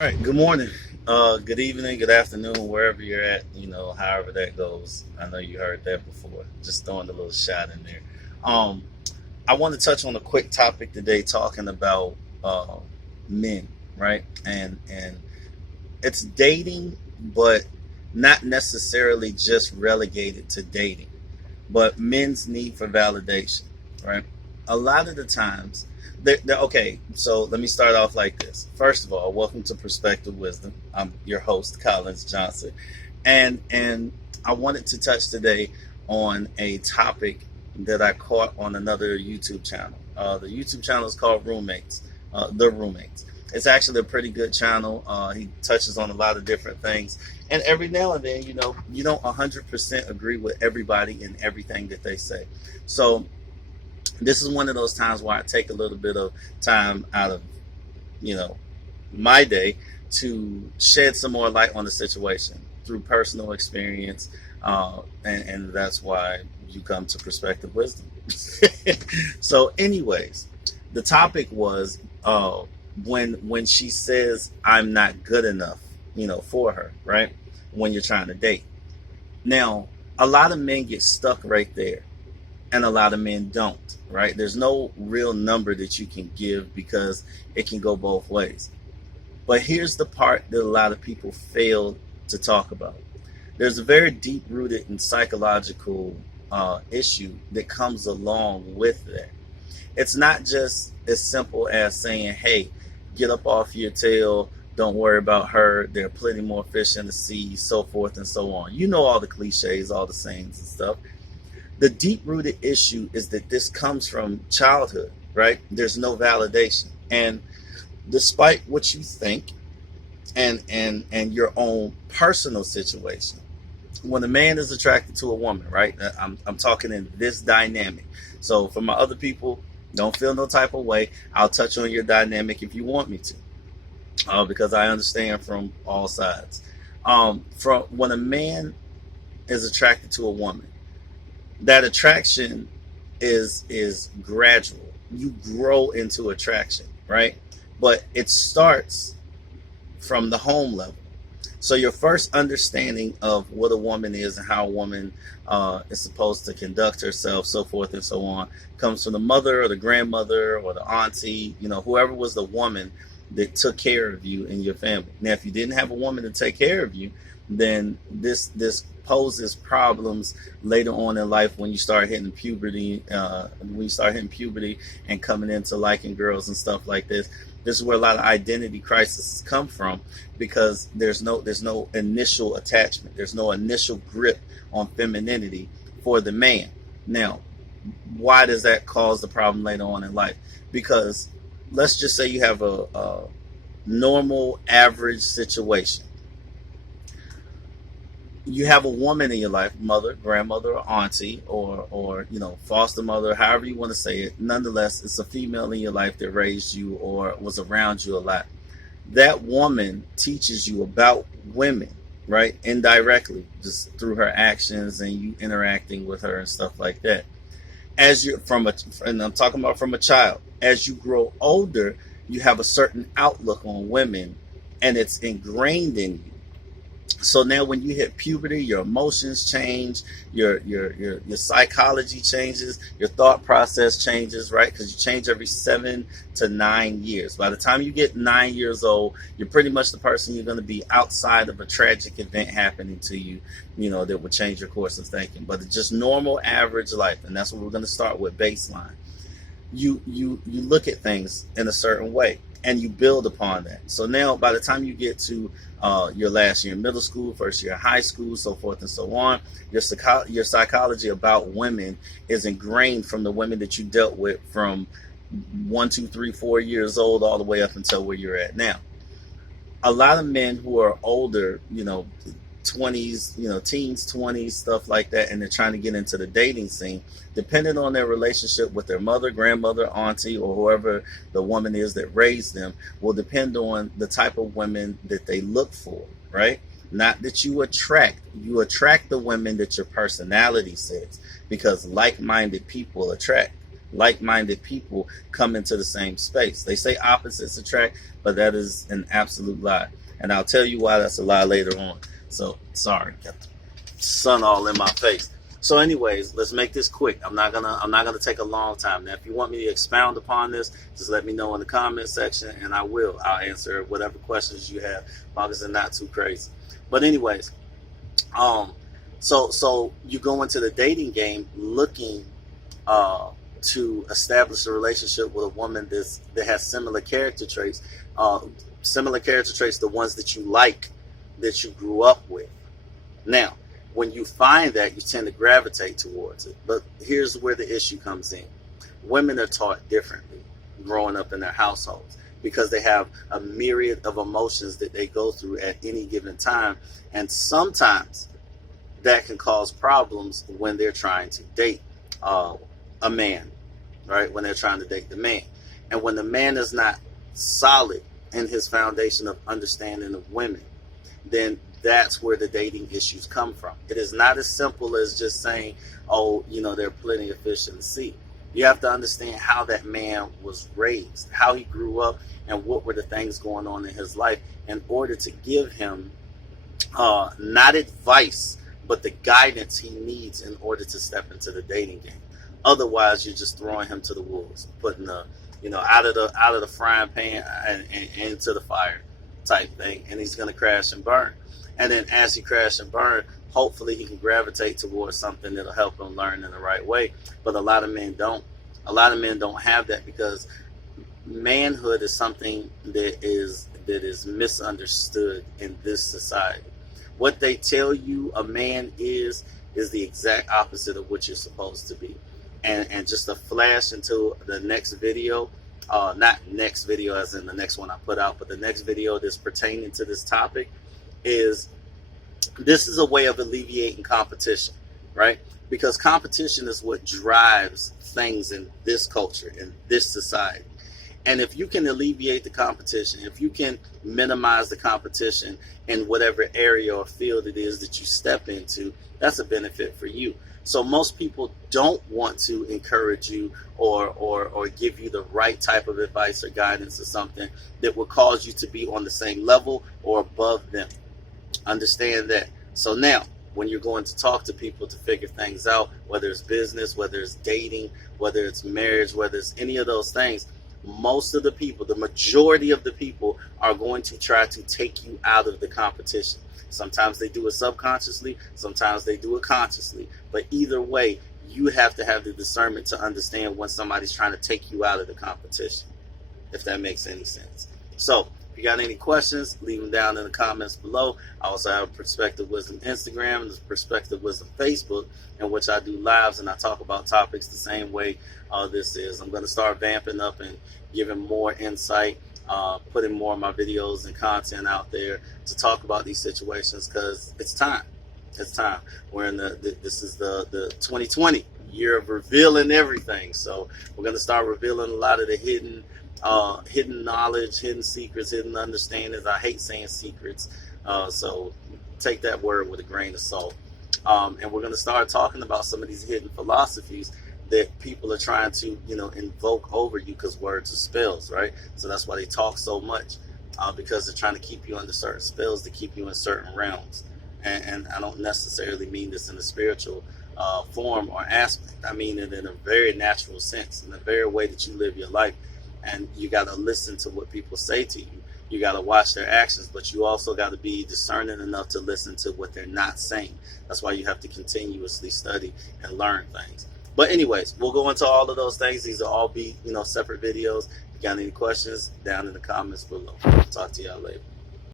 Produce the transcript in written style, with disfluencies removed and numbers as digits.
All right. Good morning. Good evening. Good afternoon. Wherever you're at, however that goes. I know you heard that before. Just throwing a little shot in there. Um, I want to touch on a quick topic today, talking about men, right? And it's dating, but not necessarily just relegated to dating, but men's need for validation, right? A lot of the times, okay, so let me start off like this. First of all, welcome to Perspective Wisdom. I'm your host, Collins Johnson. And I wanted to touch today on a topic that I caught on another YouTube channel. The YouTube channel is called Roommates, The Roommates. It's actually a pretty good channel. He touches on a lot of different things. And every now and then, you don't 100% agree with everybody and everything that they say. So this is one of those times where I take a little bit of time out of, you know, my day to shed some more light on the situation through personal experience. And that's why you come to Perspective Wisdom. So anyways, the topic was when she says I'm not good enough, for her, right? When you're trying to date. Now, a lot of men get stuck right there, and a lot of men don't, right? There's no real number that you can give because it can go both ways. But here's the part that a lot of people fail to talk about. There's a very deep rooted and psychological issue that comes along with that. It's not just as simple as saying, hey, get up off your tail, don't worry about her, there are plenty more fish in the sea, so forth and so on. You know all the cliches, all the sayings and stuff. The deep rooted issue is that this comes from childhood, right? There's no validation. And despite what you think and your own personal situation, when a man is attracted to a woman, right? I'm talking in this dynamic. So for my other people, don't feel no type of way. I'll touch on your dynamic if you want me to, because I understand from all sides. From when a man is attracted to a woman, that attraction is gradual. You grow into attraction, right? But it starts from the home level. So your first understanding of what a woman is and how a woman is supposed to conduct herself, so forth and so on, comes from the mother or the grandmother or the auntie, whoever was the woman that took care of you and your family. Now, if you didn't have a woman to take care of you, then this poses problems later on in life when you start hitting puberty. And coming into liking girls and stuff like this. This is where a lot of identity crises come from, because there's no initial attachment. There's no initial grip on femininity for the man. Now, why does that cause the problem later on in life? Because let's just say you have a normal, average situation. You have a woman in your life, mother, grandmother, or auntie, or foster mother, however you want to say it. Nonetheless, it's a female in your life that raised you or was around you a lot. That woman teaches you about women, right? Indirectly, just through her actions and you interacting with her and stuff like that. And I'm talking about from a child. As you grow older, you have a certain outlook on women, and it's ingrained in you. So now when you hit puberty, your emotions change, your psychology changes, your thought process changes, right? Because you change every 7 to 9 years. By the time you get 9 years old, you're pretty much the person you're going to be outside of a tragic event happening to you, that would change your course of thinking. But it's just normal, average life. And that's what we're going to start with, baseline. You look at things in a certain way, and you build upon that. So now by the time you get to your last year in middle school, first year in high school, so forth and so on, your psychology about women is ingrained from the women that you dealt with from 1, 2, 3, 4 years old all the way up until where you're at now. A lot of men who are older, 20s, teens, 20s, stuff like that, and they're trying to get into the dating scene, depending on their relationship with their mother, grandmother, auntie, or whoever the woman is that raised them, will depend on the type of women that they look for, right? Not that you attract the women that your personality says, because like-minded people attract, like-minded people come into the same space. They say opposites attract, but that is an absolute lie. And I'll tell you why that's a lie later on. So sorry, got the sun all in my face. So anyways, let's make this quick. I'm not gonna take a long time. Now if you want me to expound upon this, just let me know in the comment section and I'll answer whatever questions you have, as long as they're not too crazy. But anyways, so you go into the dating game looking to establish a relationship with a woman that has similar character traits, the ones that you like, that you grew up with. Now, when you find that, you tend to gravitate towards it. But here's where the issue comes in. Women are taught differently growing up in their households because they have a myriad of emotions that they go through at any given time. And sometimes that can cause problems when they're trying to date a man, right? When they're trying to date the man. And when the man is not solid in his foundation of understanding of women, then that's where the dating issues come from. It is not as simple as just saying, oh, there are plenty of fish in the sea. You have to understand how that man was raised, how he grew up, and what were the things going on in his life in order to give him not advice, but the guidance he needs in order to step into the dating game. Otherwise, you're just throwing him to the wolves, putting the, out of the frying pan and into the fire type thing, and he's going to crash and burn. And then as he crashes and burn, hopefully he can gravitate towards something that'll help him learn in the right way. But a lot of men don't. A lot of men don't have that because manhood is something that is misunderstood in this society. What they tell you a man is the exact opposite of what you're supposed to be. And just a flash into the next video, not next video as in the next one I put out, but the next video that's pertaining to this topic is a way of alleviating competition, right? Because competition is what drives things in this culture, in this society. And if you can alleviate the competition, if you can minimize the competition in whatever area or field it is that you step into, that's a benefit for you. So most people don't want to encourage you or give you the right type of advice or guidance or something that will cause you to be on the same level or above them. Understand that. So now, when you're going to talk to people to figure things out, whether it's business, whether it's dating, whether it's marriage, whether it's any of those things, most of the people, the majority of the people are going to try to take you out of the competition. Sometimes they do it subconsciously, sometimes they do it consciously. But either way, you have to have the discernment to understand when somebody's trying to take you out of the competition, if that makes any sense. So, if you got any questions, leave them down in the comments below. I also have a Perspective Wisdom Instagram and Perspective Wisdom Facebook, in which I do lives and I talk about topics the same way this is. I'm going to start vamping up and giving more insight, putting more of my videos and content out there to talk about these situations because it's time. It's time. We're in this is the 2020 year of revealing everything. So we're going to start revealing a lot of the hidden knowledge, hidden secrets, hidden understandings. I hate saying secrets, so take that word with a grain of salt. And we're going to start talking about some of these hidden philosophies that people are trying to, invoke over you because words are spells, right? So that's why they talk so much, because they're trying to keep you under certain spells, to keep you in certain realms. And I don't necessarily mean this in a spiritual form or aspect. I mean it in a very natural sense, in the very way that you live your life. And you got to listen to what people say to you. You got to watch their actions, but you also got to be discerning enough to listen to what they're not saying. That's why you have to continuously study and learn things. But anyways, we'll go into all of those things. These will all be, separate videos. If you got any questions, down in the comments below. Talk to y'all later.